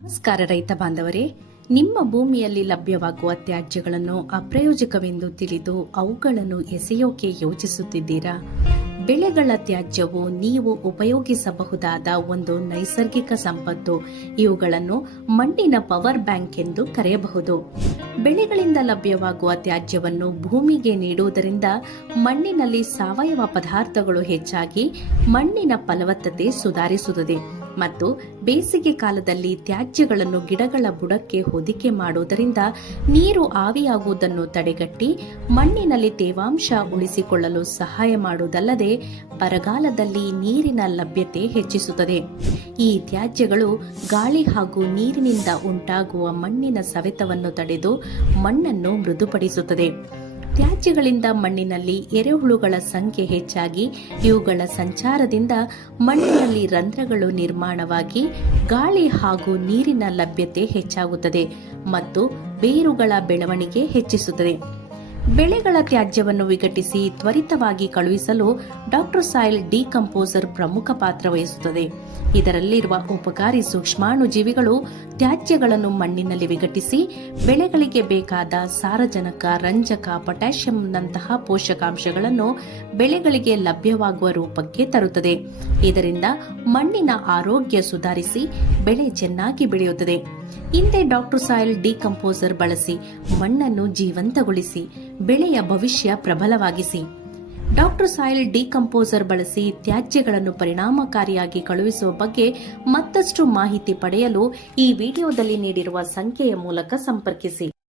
ನಮಸ್ಕಾರ ರೈತ ಬಾಂಧವರೇ, ನಿಮ್ಮ ಭೂಮಿಯಲ್ಲಿ ಲಭ್ಯವಾಗುವ ತ್ಯಾಜ್ಯಗಳನ್ನು ಅಪ್ರಯೋಜಕವೆಂದು ತಿಳಿದು ಅವುಗಳನ್ನು ಎಸೆಯೋಕೆ ಯೋಚಿಸುತ್ತಿದ್ದೀರಾ? ಬೆಳೆಗಳ ತ್ಯಾಜ್ಯವು ನೀವು ಉಪಯೋಗಿಸಬಹುದಾದ ಒಂದು ನೈಸರ್ಗಿಕ ಸಂಪತ್ತು. ಇವುಗಳನ್ನು ಮಣ್ಣಿನ ಪವರ್ ಬ್ಯಾಂಕ್ ಎಂದು ಕರೆಯಬಹುದು. ಬೆಳೆಗಳಿಂದ ಲಭ್ಯವಾಗುವ ತ್ಯಾಜ್ಯವನ್ನು ಭೂಮಿಗೆ ನೀಡುವುದರಿಂದ ಮಣ್ಣಿನಲ್ಲಿ ಸಾವಯವ ಪದಾರ್ಥಗಳು ಹೆಚ್ಚಾಗಿ ಮಣ್ಣಿನ ಫಲವತ್ತತೆ ಸುಧಾರಿಸುತ್ತದೆ ಮತ್ತು ಬೇಸಿಗೆ ಕಾಲದಲ್ಲಿ ತ್ಯಾಜ್ಯಗಳನ್ನು ಗಿಡಗಳ ಬುಡಕ್ಕೆ ಹೊದಿಕೆ ಮಾಡುವುದರಿಂದ ನೀರು ಆವಿಯಾಗುವುದನ್ನು ತಡೆಗಟ್ಟಿ ಮಣ್ಣಿನಲ್ಲಿ ತೇವಾಂಶ ಉಳಿಸಿಕೊಳ್ಳಲು ಸಹಾಯ ಮಾಡುವುದಲ್ಲದೆ ಬರಗಾಲದಲ್ಲಿ ನೀರಿನ ಲಭ್ಯತೆ ಹೆಚ್ಚಿಸುತ್ತದೆ. ಈ ತ್ಯಾಜ್ಯಗಳು ಗಾಳಿ ಹಾಗೂ ನೀರಿನಿಂದ ಉಂಟಾಗುವ ಮಣ್ಣಿನ ಸವೆತವನ್ನು ತಡೆದು ಮಣ್ಣನ್ನು ಮೃದುಪಡಿಸುತ್ತದೆ. ತ್ಯಾಜ್ಯಗಳಿಂದ ಮಣ್ಣಿನಲ್ಲಿ ಎರೆಹುಳುಗಳ ಸಂಖ್ಯೆ ಹೆಚ್ಚಾಗಿ ಇವುಗಳ ಸಂಚಾರದಿಂದ ಮಣ್ಣಿನಲ್ಲಿ ರಂಧ್ರಗಳು ನಿರ್ಮಾಣವಾಗಿ ಗಾಳಿ ಹಾಗೂ ನೀರಿನ ಲಭ್ಯತೆ ಹೆಚ್ಚಾಗುತ್ತದೆ ಮತ್ತು ಬೇರುಗಳ ಬೆಳವಣಿಗೆ ಹೆಚ್ಚಿಸುತ್ತದೆ. ಬೆಳೆಗಳ ತ್ಯಾಜ್ಯವನ್ನು ವಿಘಟಿಸಿ ತ್ವರಿತವಾಗಿ ಕಳುಹಿಸಲು ಡಾಕ್ಟರ್ ಸಾಯಿಲ್ ಡಿಕಂಪೋಸರ್ ಪ್ರಮುಖ ಪಾತ್ರ ವಹಿಸುತ್ತದೆ. ಇದರಲ್ಲಿರುವ ಉಪಕಾರಿ ಸೂಕ್ಷ್ಮಾಣುಜೀವಿಗಳು ತ್ಯಾಜ್ಯಗಳನ್ನು ಮಣ್ಣಿನಲ್ಲಿ ವಿಘಟಿಸಿ ಬೆಳೆಗಳಿಗೆ ಬೇಕಾದ ಸಾರಜನಕ, ರಂಜಕ, ಪೊಟ್ಯಾಷಿಯಂನಂತಹ ಪೋಷಕಾಂಶಗಳನ್ನು ಬೆಳೆಗಳಿಗೆ ಲಭ್ಯವಾಗುವ ರೂಪಕ್ಕೆ ತರುತ್ತದೆ. ಇದರಿಂದ ಮಣ್ಣಿನ ಆರೋಗ್ಯ ಸುಧಾರಿಸಿ ಬೆಳೆ ಚೆನ್ನಾಗಿ ಬೆಳೆಯುತ್ತದೆ. ಹಿಂದೆ ಡಾಕ್ಟರ್ ಸಾಯಿಲ್ ಡಿಕಂಪೋಸರ್ ಬಳಸಿ ಮಣ್ಣನ್ನು ಜೀವಂತಗೊಳಿಸಿ ಬೆಳೆಯ ಭವಿಷ್ಯ ಪ್ರಬಲವಾಗಿಸಿ. ಡಾಕ್ಟರ್ ಸಾಯಿಲ್ ಡಿಕಂಪೋಸರ್ ಬಳಸಿ ತ್ಯಾಜ್ಯಗಳನ್ನು ಪರಿಣಾಮಕಾರಿಯಾಗಿ ಕಳುಹಿಸುವ ಬಗ್ಗೆ ಮತ್ತಷ್ಟು ಮಾಹಿತಿ ಪಡೆಯಲು ಈ ವಿಡಿಯೋದಲ್ಲಿ ನೀಡಿರುವ ಸಂಖ್ಯೆಯ ಮೂಲಕ ಸಂಪರ್ಕಿಸಿ.